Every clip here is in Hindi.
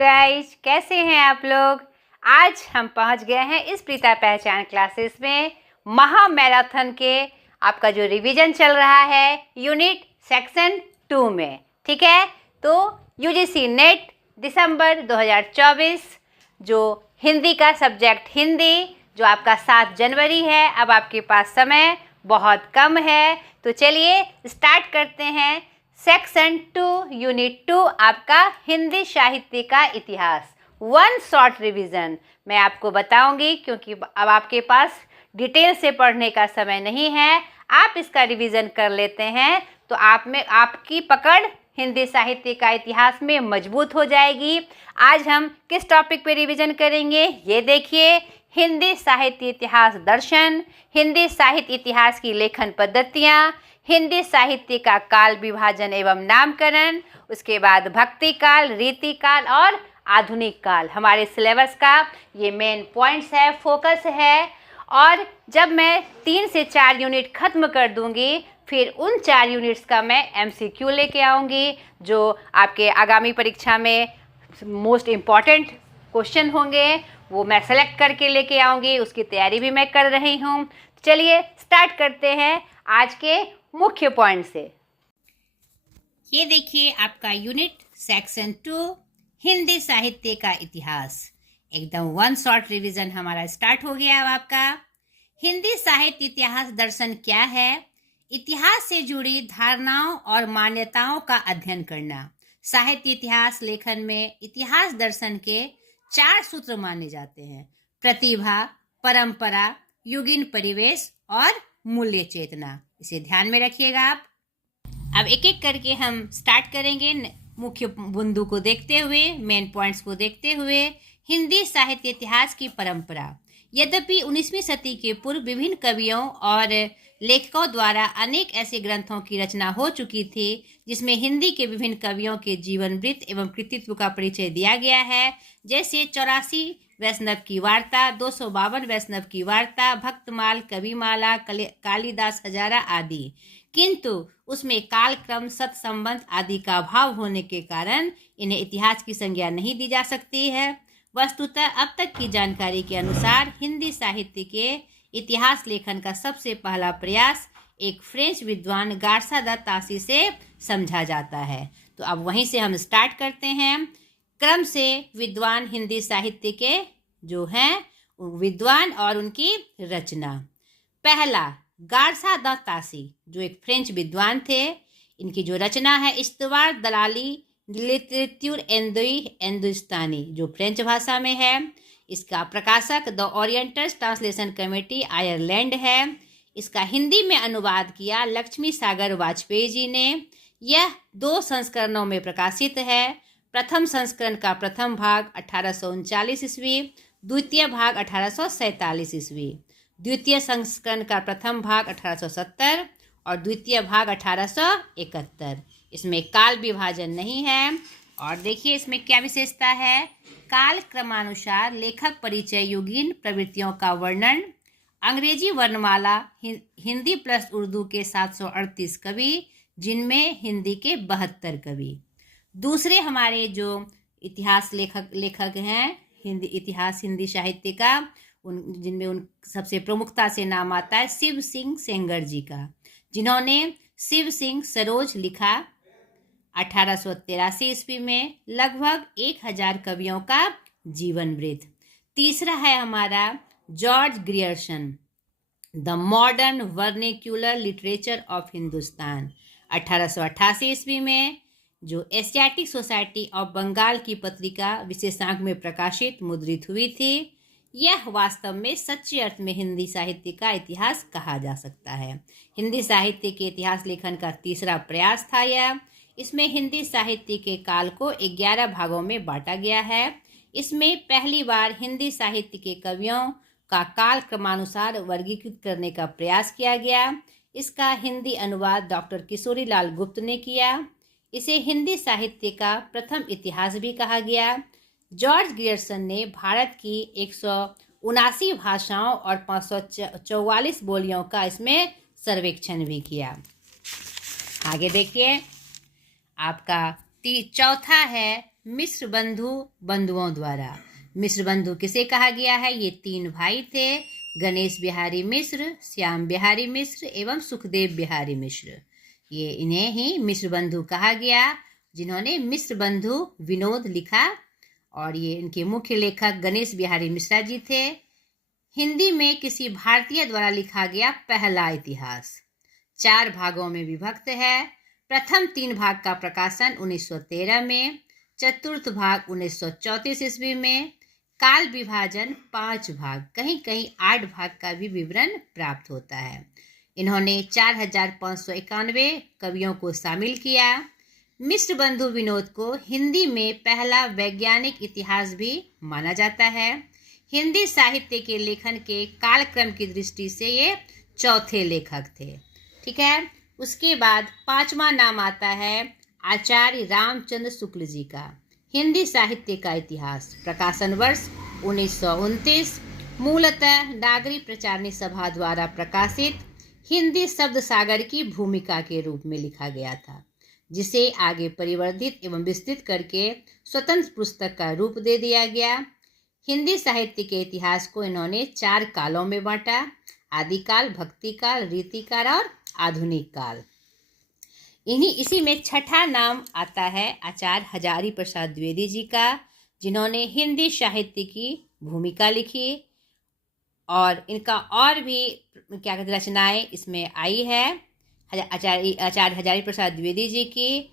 गाइस, कैसे हैं आप लोग। आज हम पहुंच गए हैं इस प्रीता पहचान क्लासेस में महा मैराथन के आपका जो रिवीजन चल रहा है यूनिट सेक्शन 2 में। ठीक है, तो यूजीसी नेट दिसंबर 2024 जो हिंदी का सब्जेक्ट हिंदी जो आपका 7 जनवरी है। अब आपके पास समय बहुत कम है, तो चलिए स्टार्ट करते हैं। सेक्शन 2 यूनिट 2 आपका हिंदी साहित्य का इतिहास, वन शॉर्ट रिवीजन मैं आपको बताऊंगी, क्योंकि अब आपके पास डिटेल से पढ़ने का समय नहीं है। आप इसका रिवीजन कर लेते हैं तो आप में आपकी पकड़ हिंदी साहित्य का इतिहास में मजबूत हो जाएगी। आज हम किस टॉपिक पे रिवीजन करेंगे, ये देखिए। हिंदी साहित्य इतिहास दर्शन, हिंदी साहित्य इतिहास की लेखन पद्धतियाँ, हिंदी साहित्य का काल विभाजन एवं नामकरण, उसके बाद भक्ति काल, रीति काल और आधुनिक काल हमारे सिलेबस का ये मेन पॉइंट्स है, फोकस है। और जब मैं 3 से 4 यूनिट खत्म कर दूंगी, फिर उन 4 यूनिट्स का मैं एमसीक्यू लेके आऊँगी, जो आपके आगामी परीक्षा में मोस्ट इम्पॉर्टेंट क्वेश्चन होंगे, वो मैं सेलेक्ट करके लेके आऊँगी। उसकी तैयारी भी मैं कर रही हूँ। चलिए स्टार्ट करते हैं आज के मुख्य पॉइंट से। ये देखिए आपका यूनिट सेक्शन 2 हिंदी साहित्य का इतिहास, एकदम वन शॉर्ट रिवीजन हमारा स्टार्ट हो गया। अब आपका हिंदी साहित्य इतिहास दर्शन क्या है। इतिहास से जुड़ी धारणाओं और मान्यताओं का अध्ययन करना। साहित्य इतिहास लेखन में इतिहास दर्शन के 4 सूत्र माने जाते हैं: प्रतिभा, परंपरा, युगीन परिवेश और मूल्य चेतना। इसे ध्यान में रखिएगा आप। अब एक एक करके हम स्टार्ट करेंगे, मुख्य बिंदु को देखते हुए, मेन पॉइंट्स को देखते हुए। हिंदी साहित्य इतिहास की परंपरा। यद्यपि 19वीं सदी के पूर्व विभिन्न कवियों और लेखकों द्वारा अनेक ऐसे ग्रंथों की रचना हो चुकी थी जिसमें हिंदी के विभिन्न कवियों के जीवन वृत्त एवं कृतित्व का परिचय दिया गया है, जैसे 84 वैष्णव की वार्ता, 252 वैष्णव की वार्ता, भक्तमाल, कविमाला, कालिदास हजारा आदि। किंतु उसमें कालक्रम, सत्संबंध आदि का अभाव होने के कारण इन्हें इतिहास की संज्ञा नहीं दी जा सकती है। वस्तुतः अब तक की जानकारी के अनुसार हिंदी साहित्य के इतिहास लेखन का सबसे पहला प्रयास एक फ्रेंच विद्वान गार्सा द तासी से समझा जाता है। तो अब वहीं से हम स्टार्ट करते हैं क्रम से। विद्वान हिंदी साहित्य के जो हैं विद्वान और उनकी रचना। पहला, गार्सा द तासी, जो एक फ्रेंच विद्वान थे। इनकी जो रचना है इस्तवार दलाली लिटरेचर हिंदुस्तानी, जो फ्रेंच भाषा में है। इसका प्रकाशक the oriental translation committee Ireland है। इसका हिंदी में अनुवाद किया लक्ष्मी सागर वाजपेयी जी ने। यह 2 संस्करणों में प्रकाशित है। प्रथम संस्करण का प्रथम भाग 1839 ईस्वी, द्वितीय भाग 1847 ईस्वी। द्वितीय संस्करण का प्रथम भाग 1870 और द्वितीय भाग 1871। इसमें काल विभाजन नहीं है। और देखिए इसमें क्या विशेषता है। काल क्रमानुसार लेखक परिचय, युगीन प्रवृत्तियों का वर्णन, अंग्रेजी वर्णमाला, हिंदी प्लस उर्दू के 738 कवि, जिनमें हिंदी के 72 कवि। दूसरे हमारे जो इतिहास लेखक हैं हिंदी साहित्य का, जिनमें उन सबसे प्रमुखता से नाम आता है शिव सिंह सेंगर जी का, जिन्होंने शिव सिंह सरोज लिखा 1883 ईस्वी में। लगभग 1000 कवियों का जीवन वृत्त। तीसरा है हमारा George Grierson, the modern vernacular literature of Hindustan, 1888 ईस्वी में, जो एशियाटिक सोसाइटी ऑफ बंगाल की पत्रिका विशेषांक में प्रकाशित मुद्रित हुई थी। यह वास्तव में सच्चे अर्थ में हिंदी साहित्य का इतिहास कहा जा सकता है। हिंदी साहित्य के इतिहास लेखन का तीसरा प्रयास था यह। इसमें हिंदी साहित्य के काल को 11 भागों में बांटा गया है। इसमें पहली बार हिंदी साहित्य के कवियों का काल क्रमानुसार वर्गीकृत करने का प्रयास किया गया। इसका हिंदी अनुवाद डॉक्टर किशोरी लाल गुप्त ने किया। इसे हिंदी साहित्य का प्रथम इतिहास भी कहा गया। जॉर्ज ग्रियर्सन ने भारत की 179 भाषाओं और 544 बोलियों का इसमें सर्वेक्षण भी किया। आगे देखिए आपका चौथा है मिश्र बंधुओं द्वारा। मिश्र बंधु किसे कहा गया है? ये 3 भाई थे, गणेश बिहारी मिश्र, श्याम बिहारी मिश्र एवं सुखदेव बिहारी मिश्र। ये इन्हें ही मिश्र बंधु कहा गया, जिन्होंने मिश्र बंधु विनोद लिखा। और ये इनके मुख्य लेखक गणेश बिहारी मिश्रा जी थे। हिंदी में किसी भारतीय द्वारा लिखा गया पहला इतिहास 4 भागों में विभक्त है। प्रथम 3 भाग का प्रकाशन 1913 में, चतुर्थ भाग 1934 ईस्वी में, काल विभाजन 5 भाग, कहीं कहीं 8 भाग का भी विवरण प्राप्त होता है। इन्होंने 4591 कवियों को शामिल किया। मिश्र बंधु विनोद को हिंदी में पहला वैज्ञानिक इतिहास भी माना जाता है। हिंदी साहित्य के लेखन के कालक्रम की दृष्टि से ये चौथे लेखक थे। ठीक है, उसके बाद 5वां नाम आता है आचार्य रामचंद्र शुक्ल जी का, हिंदी साहित्य का इतिहास, प्रकाशन वर्ष 1929, मूलतः नागरी प्रचारणी सभा द्वारा प्रकाशित हिंदी शब्द सागर की भूमिका के रूप में लिखा गया था, जिसे आगे परिवर्धित एवं विस्तृत करके स्वतंत्र पुस्तक का रूप दे दिया गया। हिंदी साहित्य के इतिहास को इन्होंने 4 कालों में बांटा: आदिकाल, भक्तिकाल, रीतिकाल और आधुनिक काल। इसी में छठा नाम आता है आचार्य हजारी प्रसाद द्विवेदी जी का, जिन्होंने हिंदी साहित्य की भूमिका लिखी। और इनका और भी क्या कहते रचनाएं इसमें आई है। आचार्य हजारी प्रसाद द्विवेदी जी की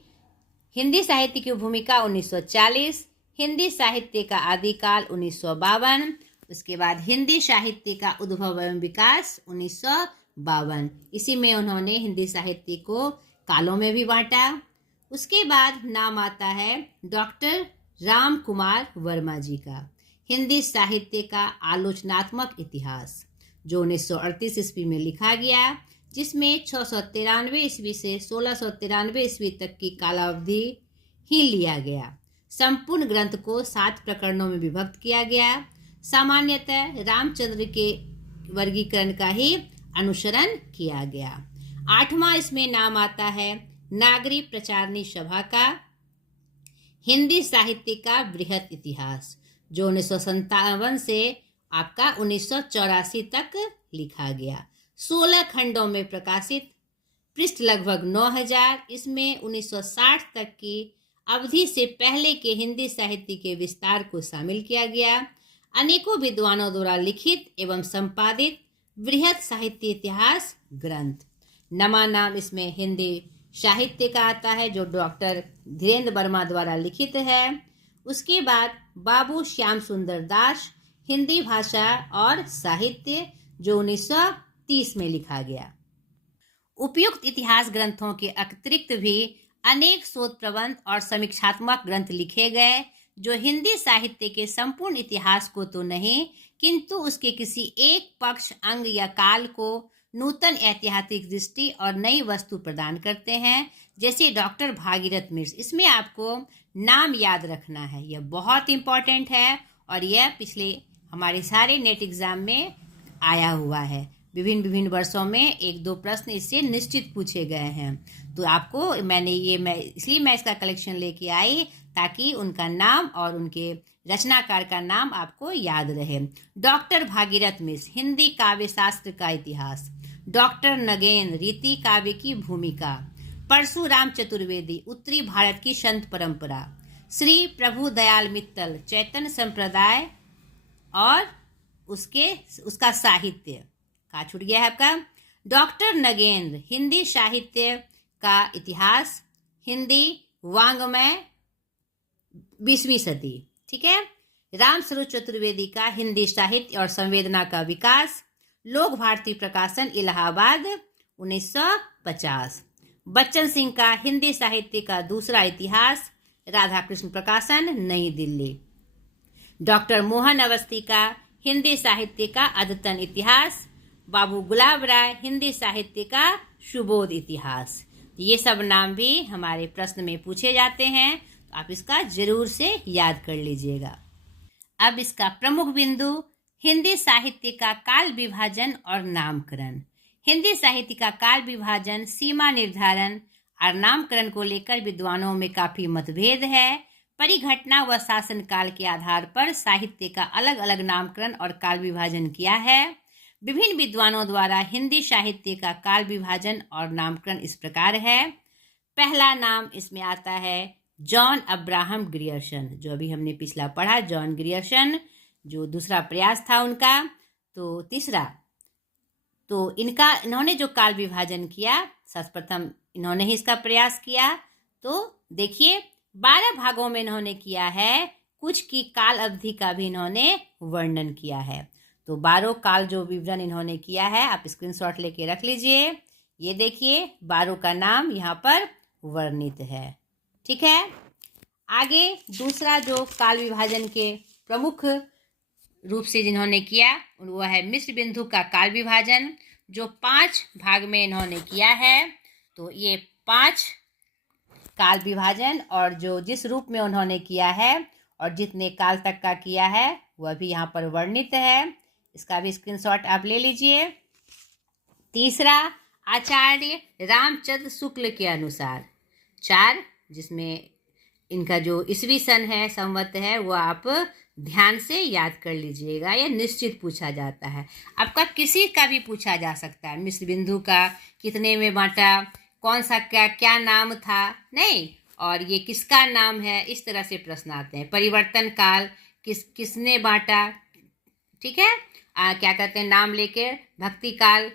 हिंदी साहित्य की भूमिका 1940, हिंदी साहित्य का आदिकाल 1952, उसके बाद हिंदी साहित्य का उद्भव एवं विकास 1952। इसी में उन्होंने हिंदी साहित्य को कालों में भी बांटा। उसके बाद नाम आता है डॉक्टर राम कुमार वर्मा जी का, हिंदी साहित्य का आलोचनात्मक इतिहास, जो 1938 ईस्वी में लिखा गया, जिसमें 693 ईस्वी से 1693 ईस्वी तक की कालावधि ही लिया गया। संपूर्ण ग्रंथ को 7 प्रकरणों में विभक्त किया गया। सामान्यतः रामचंद्र के वर्गीकरण का ही अनुसरण किया गया। 8वां इसमें नाम आता है नागरी प्रचारणी सभा का, हिंदी साहित्य का बृहत इतिहास, जो 1957 से आपका 1984 तक लिखा गया। 16 खंडों में प्रकाशित, पृष्ठ लगभग 9000। इसमें 1960 तक की अवधि से पहले के हिंदी साहित्य के विस्तार को शामिल किया गया। अनेकों विद्वानों द्वारा लिखित एवं संपादित बृहत साहित्य इतिहास ग्रंथ। नमा नाम इसमें हिंदी साहित्य का आता है, जो डॉक्टर धीरेन्द्र वर्मा द्वारा लिखित है। उसके बाद बाबू श्याम सुंदर दास, हिंदी भाषा और साहित्य, जो 1930 में लिखा गया। उपयुक्त इतिहास ग्रंथों के अतिरिक्त भी अनेक शोध प्रबंध और समीक्षात्मक ग्रंथ लिखे गए, जो हिंदी साहित्य के संपूर्ण इतिहास को तो नहीं, किंतु उसके किसी एक पक्ष, अंग या काल को नूतन ऐतिहासिक दृष्टि और नई वस्तु प्रदान करते हैं। जैसे डॉक्टर भागीरथ मिश्र, इसमें आपको नाम याद रखना है, यह बहुत इम्पोर्टेंट है और यह पिछले हमारे सारे नेट एग्जाम में आया हुआ है। विभिन्न वर्षों में 1-2 प्रश्न इससे निश्चित पूछे गए हैं। तो आपको इसलिए मैं इसका कलेक्शन लेके आई, ताकि उनका नाम और उनके रचनाकार का नाम आपको याद रहे। डॉक्टर भागीरथ मिश्र, हिंदी काव्य शास्त्र का इतिहास। डॉक्टर नगेन, रीति काव्य की भूमिका। परशुराम चतुर्वेदी, उत्तरी भारत की संत परंपरा। श्री प्रभु दयाल मित्तल, चैतन्य संप्रदाय और उसका साहित्य का छूट गया है आपका। डॉक्टर नगेंद्र, हिंदी साहित्य का इतिहास, हिंदी वांग्मय 20वीं सदी। ठीक है। राम स्वरूप चतुर्वेदी का हिंदी साहित्य और संवेदना का विकास, लोक भारती प्रकाशन, इलाहाबाद 1950। बच्चन सिंह का हिंदी साहित्य का दूसरा इतिहास, राधा कृष्ण प्रकाशन, नई दिल्ली। डॉक्टर मोहन अवस्थी का हिंदी साहित्य का अद्यतन इतिहास। बाबू गुलाब राय, हिंदी साहित्य का सुबोध इतिहास। ये सब नाम भी हमारे प्रश्न में पूछे जाते हैं, तो आप इसका जरूर से याद कर लीजिएगा। अब इसका प्रमुख बिंदु, हिंदी साहित्य का काल विभाजन और नामकरण। हिंदी साहित्य का काल विभाजन, सीमा निर्धारण और नामकरण को लेकर विद्वानों में काफी मतभेद है। परिघटना व शासन काल के आधार पर साहित्य का अलग अलग नामकरण और काल विभाजन किया है। विभिन्न विद्वानों द्वारा हिंदी साहित्य का काल विभाजन और नामकरण इस प्रकार है। पहला नाम इसमें आता है जॉन अब्राहम ग्रियर्सन, जो अभी हमने पिछला पढ़ा, जॉन ग्रियर्सन, जो दूसरा प्रयास था उनका। तो तीसरा, तो इन्होंने जो काल विभाजन किया, सर्वप्रथम इन्होंने ही इसका प्रयास किया। तो देखिए 12 भागों में इन्होंने किया है, कुछ की काल अवधि का भी इन्होंने वर्णन किया है। तो 12 काल जो विवरण इन्होंने किया है, आप स्क्रीनशॉट लेके रख लीजिए। ये देखिए 12 का नाम यहाँ पर वर्णित है। ठीक है, आगे दूसरा जो काल विभाजन के प्रमुख रूप से जिन्होंने किया वो है मिश्र बिंदु का काल विभाजन, जो 5 भाग में इन्होंने किया है। तो ये 5 काल विभाजन और जो जिस रूप में उन्होंने किया है और जितने काल तक का किया है वह भी यहाँ पर वर्णित है। इसका भी स्क्रीनशॉट आप ले लीजिए। तीसरा, आचार्य रामचंद्र शुक्ल के अनुसार 4, जिसमें इनका जो ईस्वी सन है, संवत है, वो आप ध्यान से याद कर लीजिएगा। यह निश्चित पूछा जाता है, आपका किसी का भी पूछा जा सकता है। मिश्र बिंदु का कितने में बांटा, कौन सा क्या नाम था, नहीं, और ये किसका नाम है, इस तरह से प्रश्न आते हैं। परिवर्तन काल किसने बांटा, ठीक है, क्या कहते हैं, नाम लेके भक्ति काल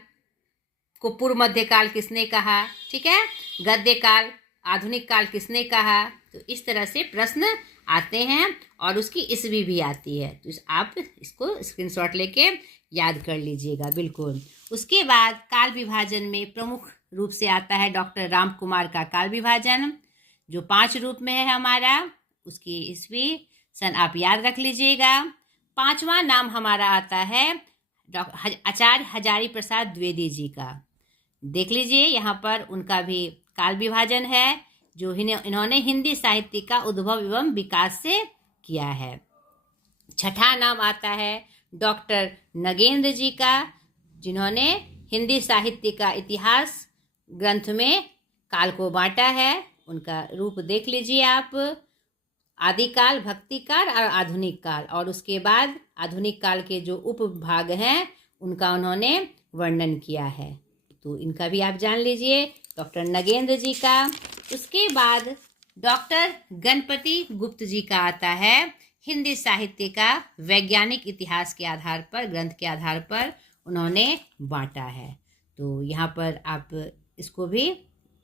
को पूर्व मध्य काल किसने कहा, ठीक है, गद्य काल, आधुनिक काल किसने कहा। तो इस तरह से प्रश्न आते हैं और उसकी ईस्वी भी आती है। तो आप इसको स्क्रीनशॉट लेके याद कर लीजिएगा बिल्कुल। उसके बाद काल विभाजन में प्रमुख रूप से आता है डॉक्टर राम कुमार का काल विभाजन, जो 5 रूप में है हमारा। उसकी ईस्वी सन आप याद रख लीजिएगा। 5वां नाम हमारा आता है आचार्य हजारी प्रसाद द्विवेदी जी का। देख लीजिए यहाँ पर उनका भी काल विभाजन है, जो इन्होंने हिंदी साहित्य का उद्भव एवं विकास से किया है। 6ठा नाम आता है डॉक्टर नगेंद्र जी का, जिन्होंने हिंदी साहित्य का इतिहास ग्रंथ में काल को बांटा है। उनका रूप देख लीजिए आप, आदिकाल, भक्ति काल और आधुनिक काल, और उसके बाद आधुनिक काल के जो उपभाग हैं उनका उन्होंने वर्णन किया है। तो इनका भी आप जान लीजिए, डॉक्टर नगेंद्र जी का। उसके बाद डॉक्टर गणपति गुप्त जी का आता है, हिंदी साहित्य का वैज्ञानिक इतिहास के आधार पर, ग्रंथ के आधार पर उन्होंने बांटा है। तो यहाँ पर आप इसको भी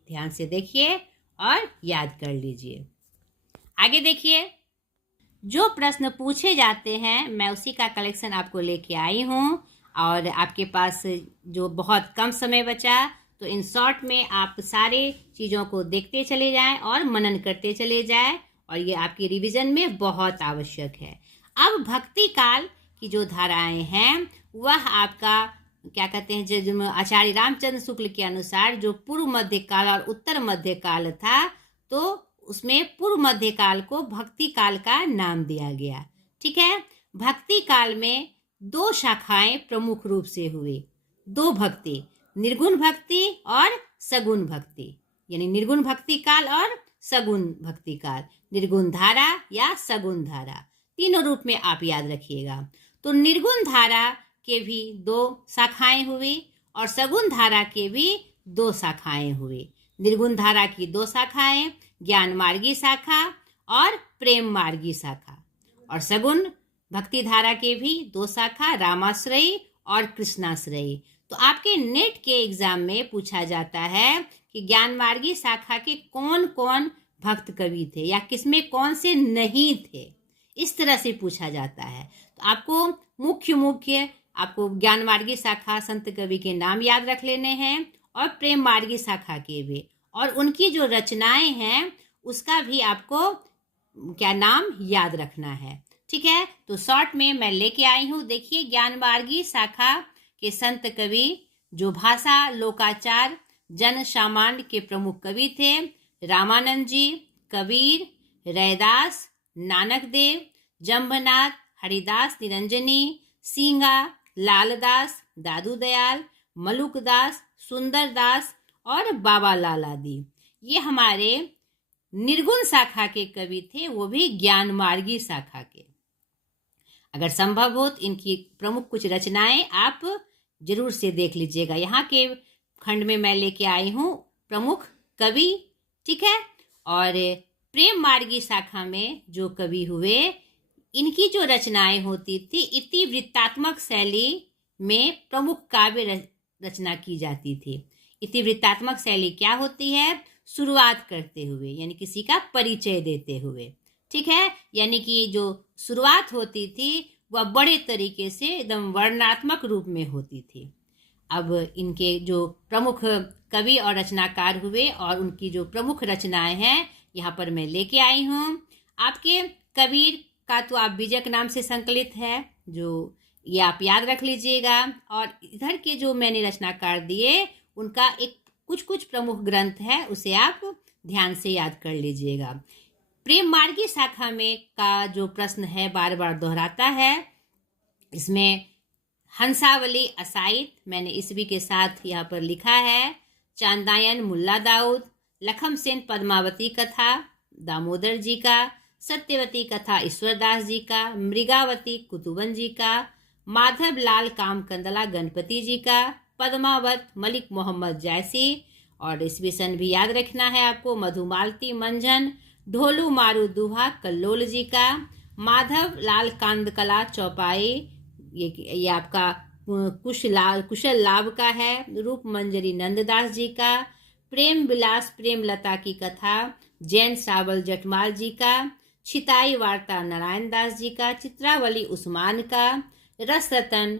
ध्यान से देखिए और याद कर लीजिए। आगे देखिए, जो प्रश्न पूछे जाते हैं मैं उसी का कलेक्शन आपको लेके आई हूँ, और आपके पास जो बहुत कम समय बचा, तो इन शॉर्ट में आप सारे चीज़ों को देखते चले जाएं और मनन करते चले जाएं, और ये आपकी रिवीजन में बहुत आवश्यक है। अब भक्ति काल की जो धाराएं हैं वह आपका क्या कहते हैं, जो आचार्य रामचंद्र शुक्ल के अनुसार जो पूर्व मध्य काल और उत्तर मध्य काल था, तो उसमें पूर्व मध्य काल को भक्ति काल का नाम दिया गया। ठीक है, भक्ति काल में 2 शाखाएं प्रमुख रूप से हुई, 2 भक्ति, निर्गुण भक्ति और सगुण भक्ति, यानी निर्गुण भक्ति काल और सगुण भक्ति काल, निर्गुण धारा या सगुण धारा, तीनों रूप में आप याद रखिएगा। तो निर्गुण धारा के भी 2 शाखाएं हुई और सगुण धारा के भी 2 शाखाएं हुई। निर्गुण धारा की 2 शाखाएं, ज्ञान मार्गी शाखा और प्रेम मार्गी शाखा, और सगुण भक्ति धारा के भी 2 शाखा, रामाश्रयी और कृष्णाश्रयी। तो आपके नेट के एग्जाम में पूछा जाता है कि ज्ञान मार्गी शाखा के कौन कौन भक्त कवि थे या किसमें कौन से नहीं थे, इस तरह से पूछा जाता है। तो आपको मुख्य आपको ज्ञान मार्गी शाखा संत कवि के नाम याद रख लेने हैं और प्रेम मार्गी शाखा के भी, और उनकी जो रचनाएं हैं उसका भी आपको क्या नाम याद रखना है। ठीक है, तो शॉर्ट में मैं लेके आई हूँ। देखिए, ज्ञान मार्गी शाखा के संत कवि जो भाषा लोकाचार जन सामान्य के प्रमुख कवि थे, रामानंद जी, कबीर, रैदास, नानक देव, जम्बनाथ, हरिदास निरंजनी, सींगा, लालदास, दादू दयाल, मलुकदास, सुंदरदास और बाबा लाल आदि। ये हमारे निर्गुण शाखा के कवि थे, वो भी ज्ञान मार्गी शाखा के। अगर संभव हो तो इनकी प्रमुख कुछ रचनाएं आप जरूर से देख लीजिएगा। यहाँ के खंड में मैं लेके आई हूँ प्रमुख कवि, ठीक है। और प्रेम मार्गी शाखा में जो कवि हुए, इनकी जो रचनाएं होती थी इतिवृत्तात्मक शैली में प्रमुख काव्य रचना की जाती थी। इतिवृत्तात्मक शैली क्या होती है? शुरुआत करते हुए, यानी किसी का परिचय देते हुए, ठीक है। यानी कि जो शुरुआत होती थी वह बड़े तरीके से एकदम वर्णनात्मक रूप में होती थी। अब इनके जो प्रमुख कवि और रचनाकार हुए और उनकी जो प्रमुख रचनाएं हैं यहाँ पर मैं लेके आई हूँ। आपके कबीर का तो आप बीजक नाम से संकलित है, जो ये आप याद रख लीजिएगा। और इधर के जो मैंने रचनाकार दिए उनका एक कुछ प्रमुख ग्रंथ है, उसे आप ध्यान से याद कर लीजिएगा। प्रेम मार्गी शाखा में का जो प्रश्न है बार बार दोहराता है। इसमें हंसावली असाइद मैंने ईस्वी के साथ यहाँ पर लिखा है, चांदायन मुल्ला दाऊद, लखम सेन पद्मावती कथा दामोदर जी का, सत्यवती कथा ईश्वरदास जी का, मृगावती कुतुबन जी का, माधव लाल कामकंदला गणपति जी का, पद्मावत मलिक मोहम्मद जैसी, और ईस्वी सन भी याद रखना है आपको, मधुमालती मंझन, ढोलू मारू दुहा कल्लोल जी का, माधव लाल कांदकला चौपाई, ये आपका कुशल लाभ का है, रूप मंजरी नंददास जी का, प्रेम विलास प्रेमलता की कथा जैन सावल जटमाल जी का, छिताई वार्ता नारायण दास जी का, चित्रावली उस्मान का, रस रतन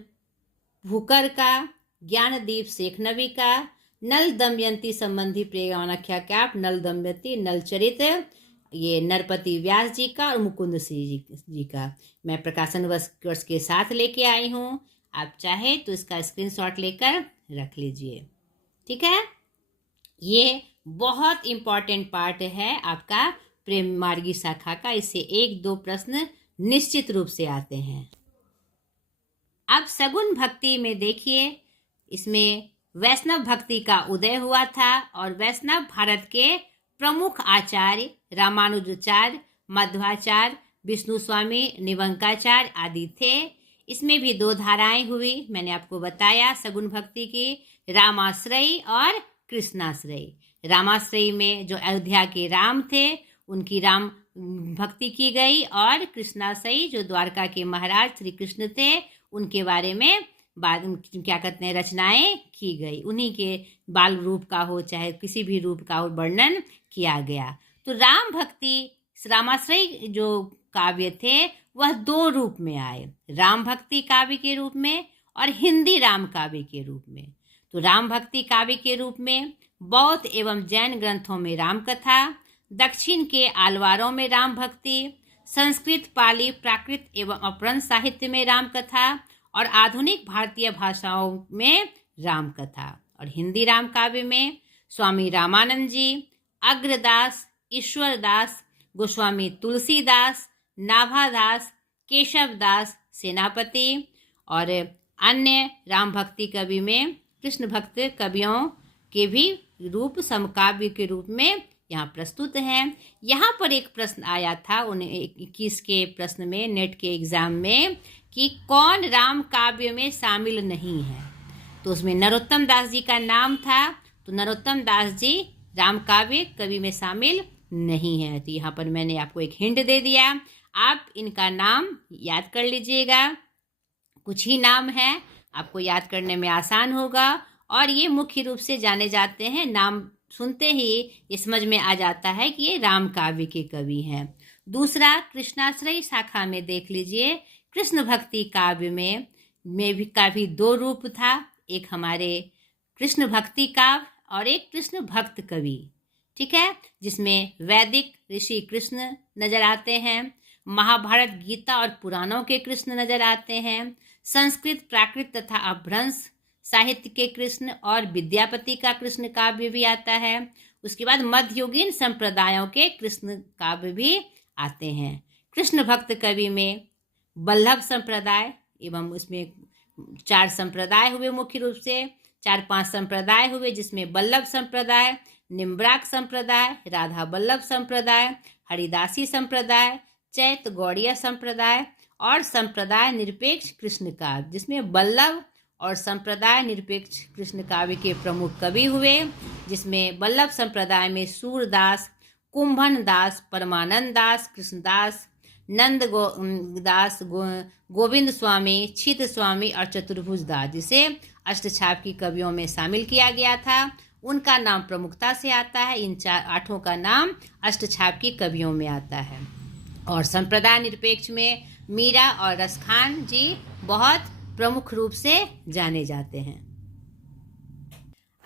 भूकर का, ज्ञानदीप शेख नबी का, नल दमयंती संबंधी प्रेमाख्या कैप नल दमयंती नल चरित्र ये नरपति व्यास जी का और मुकुंद सिंह जी का मैं प्रकाशन वर्ष के साथ लेके आई हूँ। आप चाहे तो इसका स्क्रीनशॉट लेकर रख लीजिए, ठीक है। ये बहुत इम्पॉर्टेंट पार्ट है आपका प्रेम मार्गी शाखा का, इससे 1-2 प्रश्न निश्चित रूप से आते हैं। अब सगुन भक्ति में देखिए, इसमें वैष्णव भक्ति का उदय हुआ था और वैष्णव भारत के प्रमुख आचार्य रामानुजाचार्य, मध्वाचार्य, विष्णु स्वामी, निवंकाचार्य आदि थे। इसमें भी 2 धाराएं हुई, मैंने आपको बताया सगुन भक्ति की, रामाश्रयी और कृष्णाश्रयी। रामाश्रयी में जो अयोध्या के राम थे उनकी राम भक्ति की गई, और कृष्णाश्रयी जो द्वारका के महाराज श्री कृष्ण थे उनके बारे में बाद क्या कहते हैं रचनाएं की गई। उन्हीं के बाल रूप का हो चाहे किसी भी रूप का हो वर्णन किया गया। तो राम भक्ति रामाश्रयी जो काव्य थे वह 2 रूप में आए, राम भक्ति काव्य के रूप में और हिंदी राम काव्य के रूप में। तो राम भक्ति काव्य के रूप में बौद्ध एवं जैन ग्रंथों में राम कथा, दक्षिण के आलवारों में राम भक्ति, संस्कृत पाली प्राकृत एवं अपभ्रंश साहित्य में राम कथा और आधुनिक भारतीय भाषाओं में राम कथा, और हिंदी राम काव्य में स्वामी रामानंद जी, अग्रदास, ईश्वरदास, गोस्वामी तुलसीदास, नाभादास, केशवदास सेनापति और अन्य राम भक्ति कवि में कृष्ण भक्त कवियों के भी रूप समकाव्य के रूप में यहाँ प्रस्तुत हैं। यहाँ पर एक प्रश्न आया था 1921 के प्रश्न में नेट के एग्जाम में कि कौन राम काव्य में शामिल नहीं है, तो उसमें नरोत्तम दास जी का नाम था। तो नरोत्तम दास जी राम काव्य कवि में शामिल नहीं है। तो यहाँ पर मैंने आपको एक हिंट दे दिया, आप इनका नाम याद कर लीजिएगा। कुछ ही नाम है, आपको याद करने में आसान होगा, और ये मुख्य रूप से जाने जाते हैं, नाम सुनते ही ये समझ में आ जाता है कि ये राम काव्य के कवि हैं। दूसरा कृष्णाश्रयी शाखा में देख लीजिए, कृष्ण भक्ति काव्य में भी काव्य 2 रूप था, एक हमारे कृष्ण भक्ति काव्य और एक कृष्ण भक्त कवि, ठीक है, जिसमें वैदिक ऋषि कृष्ण नजर आते हैं, महाभारत गीता और पुराणों के कृष्ण नजर आते हैं, संस्कृत प्राकृत तथा अपभ्रंश साहित्य के कृष्ण और विद्यापति का कृष्ण काव्य भी आता है। उसके बाद मध्ययुगीन संप्रदायों के कृष्ण काव्य भी आते हैं। कृष्ण भक्त कवि में वल्लभ संप्रदाय एवं उसमें 4 संप्रदाय हुए, मुख्य रूप से 4-5 संप्रदाय हुए, जिसमें वल्लभ संप्रदाय निम्ब्राक संप्रदाय, राधा वल्लभ संप्रदाय, हरिदासी संप्रदाय, चैत गौड़िया संप्रदाय और संप्रदाय निरपेक्ष कृष्ण काव्य, जिसमें वल्लभ और संप्रदाय निरपेक्ष कृष्ण काव्य के प्रमुख कवि हुए, जिसमें वल्लभ संप्रदाय में सूरदास, कुंभन दास, परमानंद दास, कृष्णदास, नंद दास, गोविंद स्वामी, छित स्वामी और चतुर्भुज दास, जिसे अष्टछाप की कवियों में शामिल किया गया था, उनका नाम प्रमुखता से आता है। इन आठों का नाम अष्टछाप की कवियों में आता है। और संप्रदाय निरपेक्ष में मीरा और रसखान जी बहुत प्रमुख रूप से जाने जाते हैं।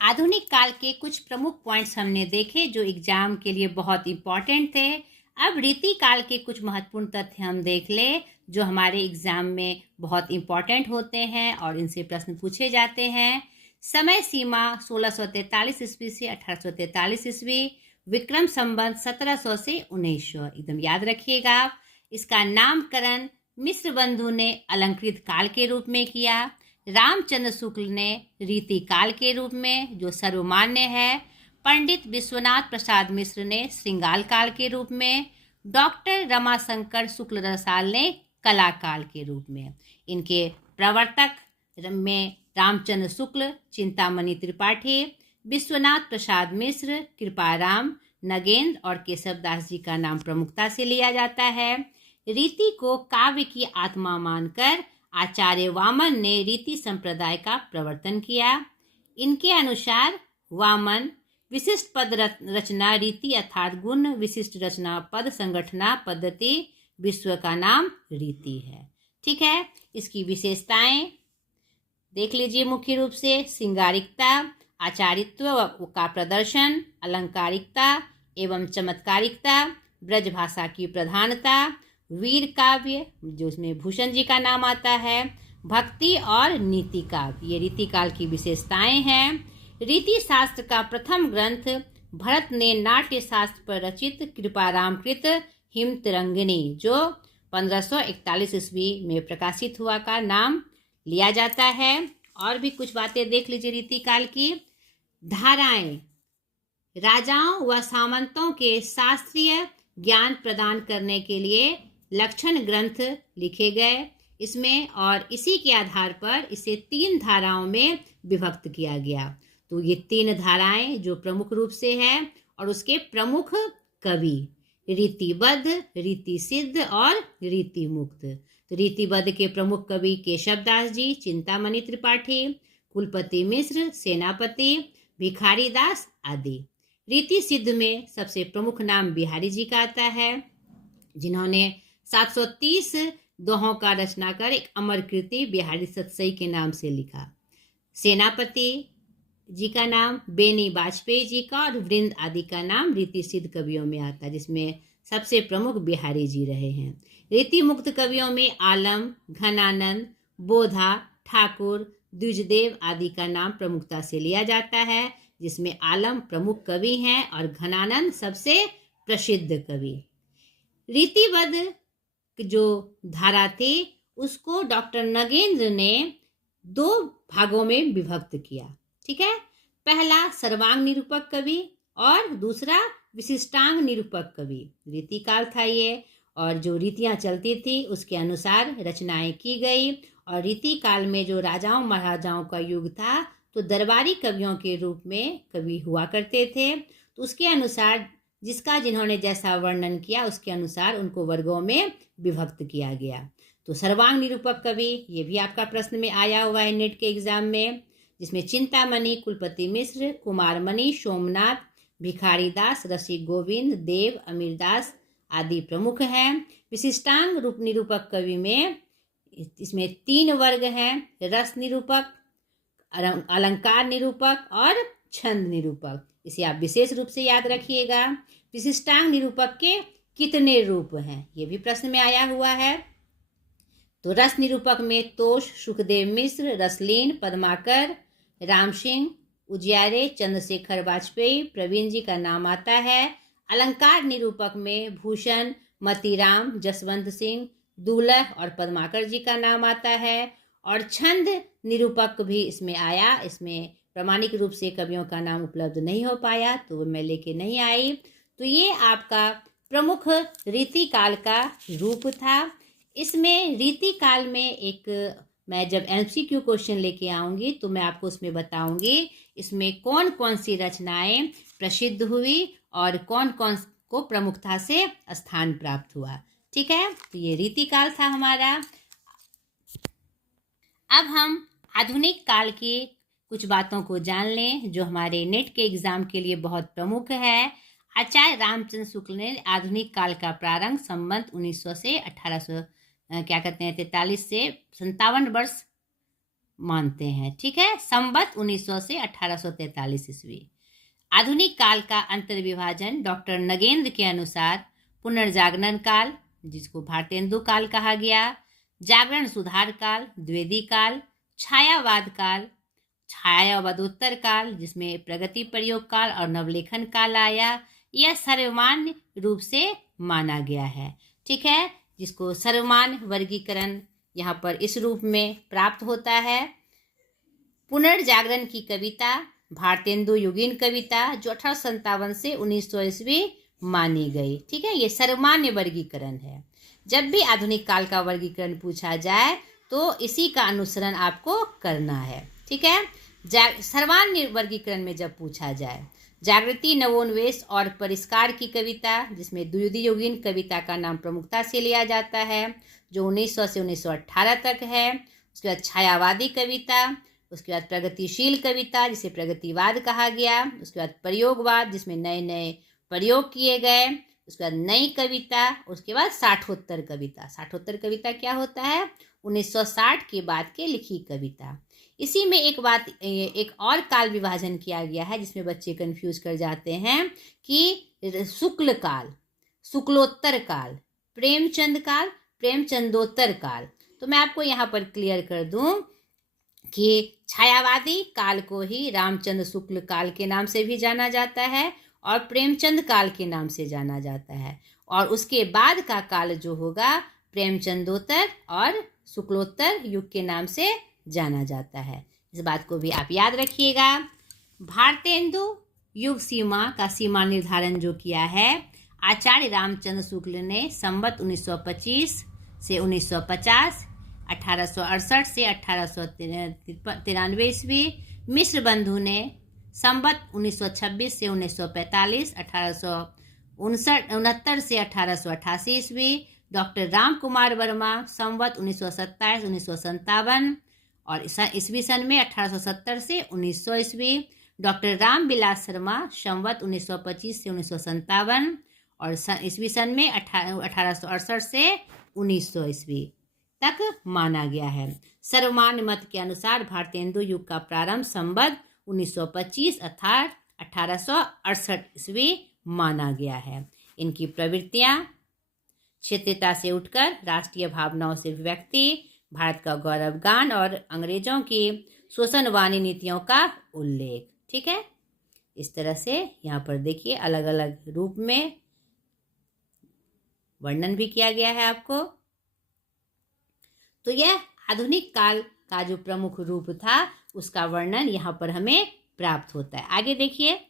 आधुनिक काल के कुछ प्रमुख पॉइंट्स हमने देखे जो एग्जाम के लिए बहुत इंपॉर्टेंट थे। अब रीति काल के कुछ महत्वपूर्ण तथ्य हम देख ले जो हमारे एग्जाम में बहुत इंपॉर्टेंट होते हैं और इनसे प्रश्न पूछे जाते हैं। समय सीमा 1643 ईस्वी से 1843 ईस्वी, विक्रम संवत 1700 से 1900, एकदम याद रखिएगा। इसका नामकरण मिश्र बंधु ने अलंकृत काल के रूप में किया, रामचंद्र शुक्ल ने रीति काल के रूप में जो सर्वमान्य है, पंडित विश्वनाथ प्रसाद मिश्र ने श्रृंगाल काल के रूप में, डॉक्टर रमाशंकर शुक्ल रसाल ने कला काल के रूप में। इनके प्रवर्तक में रामचंद्र शुक्ल, चिंतामणि त्रिपाठी, विश्वनाथ प्रसाद मिश्र, कृपाराम, नगेंद्र और केशवदास जी का नाम प्रमुखता से लिया जाता है। रीति को काव्य की आत्मा मानकर आचार्य वामन ने रीति संप्रदाय का प्रवर्तन किया। इनके अनुसार वामन विशिष्ट पद रचना रीति अर्थात गुण विशिष्ट रचना पद संगठना पद्धति विश्व का नाम रीति है। ठीक है, इसकी विशेषताएं देख लीजिए। मुख्य रूप से श्रृंगारिकता, आचारित्व का प्रदर्शन, अलंकारिकता एवं चमत्कारिकता, ब्रज भाषा की प्रधानता, वीर काव्य जो उसमें भूषण जी का नाम आता है, भक्ति और नीति काव्य, ये रीति काल की विशेषताएं हैं। रीति शास्त्र का प्रथम ग्रंथ भरत ने नाट्य शास्त्र पर रचित कृपारामकृत हिमतरंगिणी जो 1541 ईस्वी में प्रकाशित हुआ का नाम लिया जाता है। और भी कुछ बातें देख लीजिए रीति काल की। धाराएं राजाओं व सामंतों के शास्त्रीय ज्ञान प्रदान करने के लिए लक्षण ग्रंथ लिखे गए इसमें, और इसी के आधार पर इसे 3 धाराओं में विभक्त किया गया। तो ये 3 धाराएं जो प्रमुख रूप से है और उसके प्रमुख कवि रीतिबद्ध, रीति सिद्ध और रीति मुक्त। तो रीतिबद्ध के प्रमुख कवि केशवदास जी, चिंतामणि त्रिपाठी, कुलपति मिश्र, सेनापति, भिखारी दास आदि। रीति सिद्ध में सबसे प्रमुख नाम बिहारी जी का आता है, जिन्होंने 730 दोहों का रचना कर एक अमर कृति बिहारी सतसई के नाम से लिखा। सेनापति जी का नाम बेनी वाजपेयी जी का और वृंद आदि का नाम रीति सिद्ध कवियों में आता है, जिसमें सबसे प्रमुख बिहारी जी रहे हैं। रीति मुक्त कवियों में आलम, घनानंद, बोधा, ठाकुर, द्विजदेव आदि का नाम प्रमुखता से लिया जाता है, जिसमें आलम प्रमुख कवि हैं और घनानंद सबसे प्रसिद्ध कवि। रीतिबद्ध जो धारा थी उसको डॉक्टर नगेंद्र ने 2 भागों में विभक्त किया। ठीक है, पहला सर्वांग निरूपक कवि और दूसरा विशिष्टांग निरूपक कवि। रीति काल था ये, और जो रीतियां चलती थी उसके अनुसार रचनाएं की गई। और रीति काल में जो राजाओं महाराजाओं का युग था तो दरबारी कवियों के रूप में कवि हुआ करते थे। तो उसके अनुसार जिन्होंने जैसा वर्णन किया उसके अनुसार उनको वर्गों में विभक्त किया गया। तो सर्वांग निरूपक कवि, ये भी आपका प्रश्न में आया हुआ है नेट के एग्जाम में, जिसमें चिंतामणि, कुलपति मिश्र, कुमारमणि, सोमनाथ, भिखारी दास, रसिक गोविंद, देव, अमीरदास आदि प्रमुख हैं। विशिष्टांग रूप निरूपक कवि में इसमें 3 वर्ग हैं, रस निरूपक, अलंकार निरूपक और छंद निरूपक। इसे आप विशेष रूप से याद रखिएगा। विशिष्टांग निरूपक के कितने रूप हैं, ये भी प्रश्न में आया हुआ है। तो रस निरूपक में तोष, सुखदेव मिश्र, रसलीन, पद्माकर, राम सिंह, उजियारे, चंद्रशेखर वाजपेयी, प्रवीण जी का नाम आता है। अलंकार निरूपक में भूषण, मतीराम, जसवंत सिंह, दूल्ह और पद्माकर जी का नाम आता है। और छंद निरूपक भी इसमें आया, इसमें प्रामाणिक रूप से कवियों का नाम उपलब्ध नहीं हो पाया तो वो मैं लेके नहीं आई। तो ये आपका प्रमुख रीतिकाल का रूप था। इसमें रीतिकाल में एक मैं जब MCQ क्वेश्चन लेके आऊँगी तो मैं आपको उसमें बताऊँगी इसमें कौन कौन सी रचनाएं प्रसिद्ध हुई और कौन कौन को प्रमुखता से स्थान प्राप्त हुआ। ठीक है, तो ये रीतिकाल था हमारा। अब हम आधुनिक काल की कुछ बातों को जान लें जो हमारे नेट के एग्जाम के लिए बहुत प्रमुख है। आचार्य रामचंद्र शुक्ल ने आधुनिक काल का प्रारंभ संवत 1900 से 1800 क्या कहते हैं 43 से 57 वर्ष मानते हैं। ठीक है, संवत 1900 से 1843 ईस्वी। आधुनिक काल का अंतर्विभाजन डॉक्टर नगेंद्र के अनुसार पुनर्जागरण काल, जिसको भारतेंदु काल कहा गया, जागरण सुधार काल, द्विवेदी काल, छायावाद काल, छायावादोत्तर काल, जिसमें प्रगति प्रयोग काल और नवलेखन काल आया, यह सर्वमान्य रूप से माना गया है। ठीक है, जिसको सर्वमान्य वर्गीकरण यहाँ पर इस रूप में प्राप्त होता है। पुनर्जागरण की कविता भारतेंदु युगीन कविता जो 1857 से 1900 ईस्वी मानी गई। ठीक है, ये सर्वमान्य वर्गीकरण है। जब भी आधुनिक काल का वर्गीकरण पूछा जाए तो इसी का अनुसरण आपको करना है। ठीक है, सर्वमान्य वर्गीकरण में जब पूछा जाए, जागृति, नवोन्वेष और परिष्कार की कविता, जिसमें द्विवेदी योगीन कविता का नाम प्रमुखता से लिया जाता है जो 1900 से 1918 तक है। उसके बाद छायावादी कविता, उसके बाद प्रगतिशील कविता जिसे प्रगतिवाद कहा गया, उसके बाद प्रयोगवाद जिसमें नए नए प्रयोग किए गए, उसके बाद नई कविता, उसके बाद साठोत्तर कविता। साठोत्तर कविता क्या होता है? 1960 के बाद के लिखी कविता। इसी में एक और काल विभाजन किया गया है जिसमें बच्चे कंफ्यूज कर जाते हैं कि शुक्ल काल, शुक्लोत्तर काल, प्रेमचंद काल, प्रेमचंदोत्तर काल। तो मैं आपको यहाँ पर क्लियर कर दूं कि छायावादी काल को ही रामचंद्र शुक्ल काल के नाम से भी जाना जाता है और प्रेमचंद काल के नाम से जाना जाता है, और उसके बाद का काल जो होगा प्रेमचंदोत्तर और शुक्लोत्तर युग के नाम से जाना जाता है। इस बात को भी आप याद रखिएगा। भारतेंदु युग सीमा का सीमा निर्धारण जो किया है आचार्य रामचंद्र शुक्ल ने संवत 1925 से 1950, 1868 से 1893 ईस्वी, मिश्र बंधु ने संवत 1926 से 1945, 1869 से 1888 ईस्वी, डॉक्टर राम कुमार वर्मा संवत 1927, 1957 और ईस्वी सन में 1870 से 1900 ईस्वी, डॉक्टर राम बिलास शर्मा संवत 1925 से 1957 और ईस्वी सन में 1868 से 1900 ईस्वी तक माना गया है। सर्वमान्य मत के अनुसार भारतेंदु युग का प्रारंभ संवत 1925 अर्थात 1868 ईस्वी माना गया है। इनकी प्रवृत्तियां क्षेत्रीयता से उठकर राष्ट्रीय भावनाओं से व्यक्ति, भारत का गौरव गान और अंग्रेजों की शोषणवादी नीतियों का उल्लेख। ठीक है, इस तरह से यहाँ पर देखिए अलग अलग रूप में वर्णन भी किया गया है आपको। तो यह आधुनिक काल का जो प्रमुख रूप था उसका वर्णन यहाँ पर हमें प्राप्त होता है। आगे देखिए,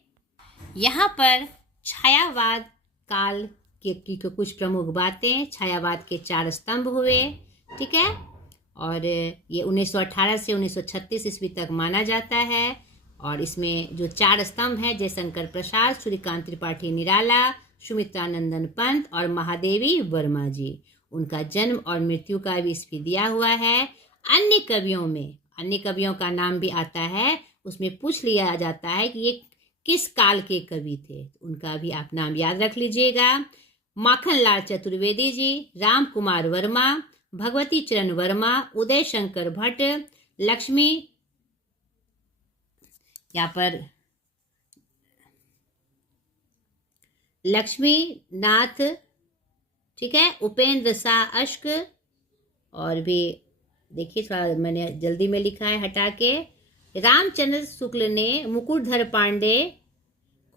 यहाँ पर छायावाद काल की कुछ प्रमुख बातें। छायावाद के 4 स्तंभ हुए। ठीक है, और ये 1918 से 1936 ईस्वी तक माना जाता है। और इसमें जो 4 स्तंभ हैं जयशंकर प्रसाद, सूर्यकांत त्रिपाठी निराला, सुमित्रानंदन पंत और महादेवी वर्मा जी, उनका जन्म और मृत्यु का भी ईस्वी दिया हुआ है। अन्य कवियों का नाम भी आता है, उसमें पूछ लिया जाता है कि ये किस काल के कवि थे, उनका भी आप नाम याद रख लीजिएगा। माखनलाल चतुर्वेदी जी, राम कुमार वर्मा, भगवती चरण वर्मा, उदय शंकर भट्ट, लक्ष्मी नाथ, ठीक है, उपेंद्र शाह अश्क, और भी देखिए थोड़ा मैंने जल्दी में लिखा है हटा के। रामचंद्र शुक्ल ने मुकुटधर पांडे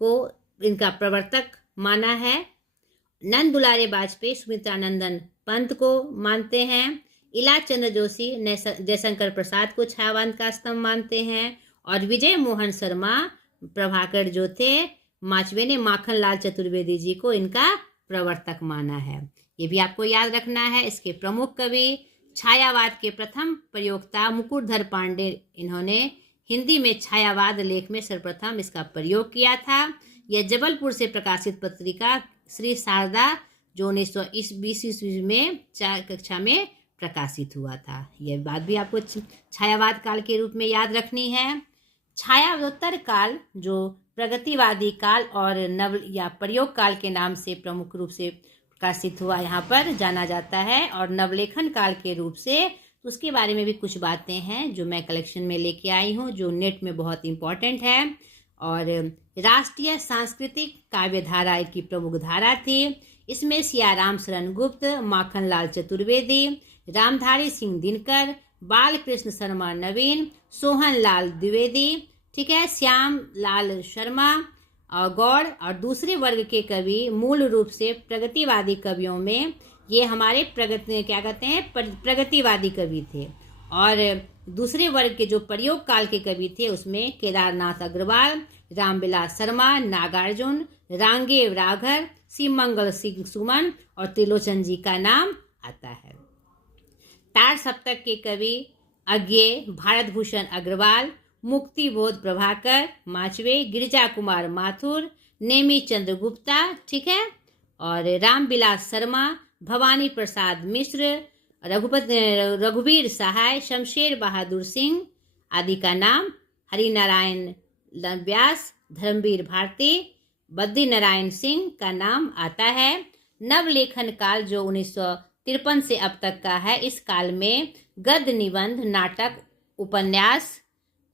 को इनका प्रवर्तक माना है। नंद दुलारे वाजपेयी सुमित्रानंदन पंत को मानते हैं। इला चंद्र जोशी जयशंकर प्रसाद को छायावाद का स्तंभ मानते हैं। और विजय मोहन शर्मा प्रभाकर जो थे माचवे ने माखन लाल चतुर्वेदी जी को इनका प्रवर्तक माना है। ये भी आपको याद रखना है। इसके प्रमुख कवि छायावाद के प्रथम प्रयोक्ता मुकुटधर पांडे, इन्होंने हिंदी में छायावाद लेख में सर्वप्रथम इसका प्रयोग किया था। यह जबलपुर से प्रकाशित पत्रिका श्री शारदा जो 1920 ईस्वी में कक्षा में प्रकाशित हुआ था। यह बात भी आपको छायावाद काल के रूप में याद रखनी है। छायावोत्तर काल जो प्रगतिवादी काल और नव या प्रयोग काल के नाम से प्रमुख रूप से प्रकाशित हुआ यहाँ पर जाना जाता है, और नवलेखन काल के रूप से उसके बारे में भी कुछ बातें हैं जो मैं कलेक्शन में लेके आई हूँ, जो नेट में बहुत इम्पोर्टेंट है। और राष्ट्रीय सांस्कृतिक काव्य धारा की प्रमुख धारा थी। इसमें सियाराम शरण गुप्त, माखन लाल चतुर्वेदी, रामधारी सिंह दिनकर, बाल कृष्ण शर्मा नवीन, सोहन लाल द्विवेदी, ठीक है, श्याम लाल शर्मा और गौड़ और दूसरे वर्ग के कवि मूल रूप से प्रगतिवादी कवियों में ये हमारे क्या कहते हैं प्रगतिवादी कवि थे। और दूसरे वर्ग के जो प्रयोग काल के कवि थे उसमें केदारनाथ अग्रवाल, रामविलास शर्मा, नागार्जुन, रांगेव राघर, सीमंगल सिंह सुमन और त्रिलोचन जी का नाम आता है। तार सप्तक के कवि अज्ञेय, भारत भूषण अग्रवाल, मुक्तिबोध प्रभाकर माचवे, गिरिजा कुमार माथुर, नेमी चंद्र गुप्ता, ठीक है, और रामविलास शर्मा, भवानी प्रसाद मिश्र, रघुवीर सहाय, शमशेर बहादुर सिंह आदि का नाम, हरिनारायण व्यास, धर्मवीर भारती, बद्री नारायण सिंह का नाम आता है। नवलेखन काल जो 1953 से अब तक का है, इस काल में गद्य, निबंध, नाटक, उपन्यास,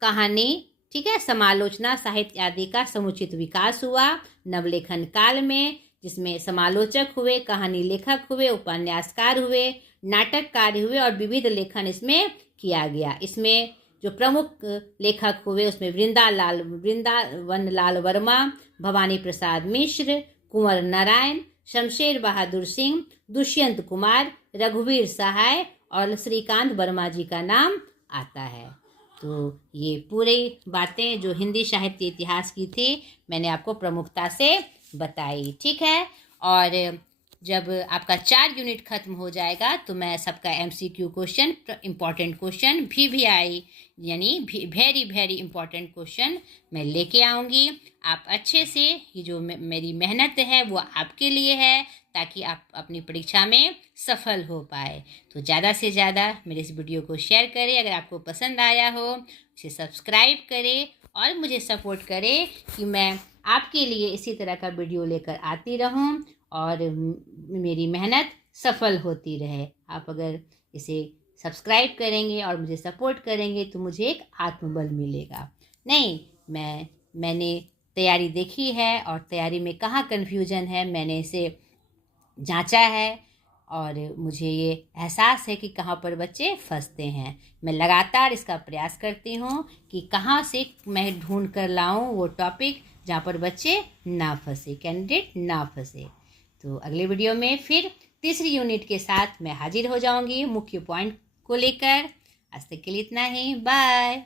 कहानी, ठीक है, समालोचना, साहित्य आदि का समुचित विकास हुआ नवलेखन काल में, जिसमें समालोचक हुए, कहानी लेखक हुए, उपन्यासकार हुए, नाटककार हुए और विविध लेखन इसमें किया गया। इसमें जो प्रमुख लेखक हुए उसमें वृंदावन लाल वर्मा, भवानी प्रसाद मिश्र, कुंवर नारायण, शमशेर बहादुर सिंह, दुष्यंत कुमार, रघुवीर सहाय और श्रीकांत वर्मा जी का नाम आता है। तो ये पूरी बातें जो हिंदी साहित्य इतिहास की थी मैंने आपको प्रमुखता से बताई, ठीक है। और जब आपका 4 यूनिट खत्म हो जाएगा तो मैं सबका MCQ question, important question, VVI यानी वेरी वेरी इम्पॉर्टेंट क्वेश्चन मैं लेके आऊँगी। आप अच्छे से, ये जो मेरी मेहनत है वो आपके लिए है ताकि आप अपनी परीक्षा में सफल हो पाए। तो ज़्यादा से ज़्यादा मेरे इस वीडियो को शेयर करें, अगर आपको पसंद आया हो इसे सब्सक्राइब करें और मुझे सपोर्ट करें कि मैं आपके लिए इसी तरह का वीडियो लेकर आती रहूं और मेरी मेहनत सफल होती रहे। आप अगर इसे सब्सक्राइब करेंगे और मुझे सपोर्ट करेंगे तो मुझे एक आत्मबल मिलेगा। नहीं, मैंने तैयारी देखी है और तैयारी में कहाँ कन्फ्यूजन है मैंने इसे जांचा है और मुझे ये एहसास है कि कहाँ पर बच्चे फंसते हैं। मैं लगातार इसका प्रयास करती हूँ कि कहाँ से मैं ढूंढ कर लाऊँ वो टॉपिक जहाँ पर बच्चे ना फंसे, कैंडिडेट ना फंसे। तो अगले वीडियो में फिर तीसरी यूनिट के साथ मैं हाजिर हो जाऊंगी मुख्य पॉइंट को लेकर। आज तक के लिए इतना ही, बाय।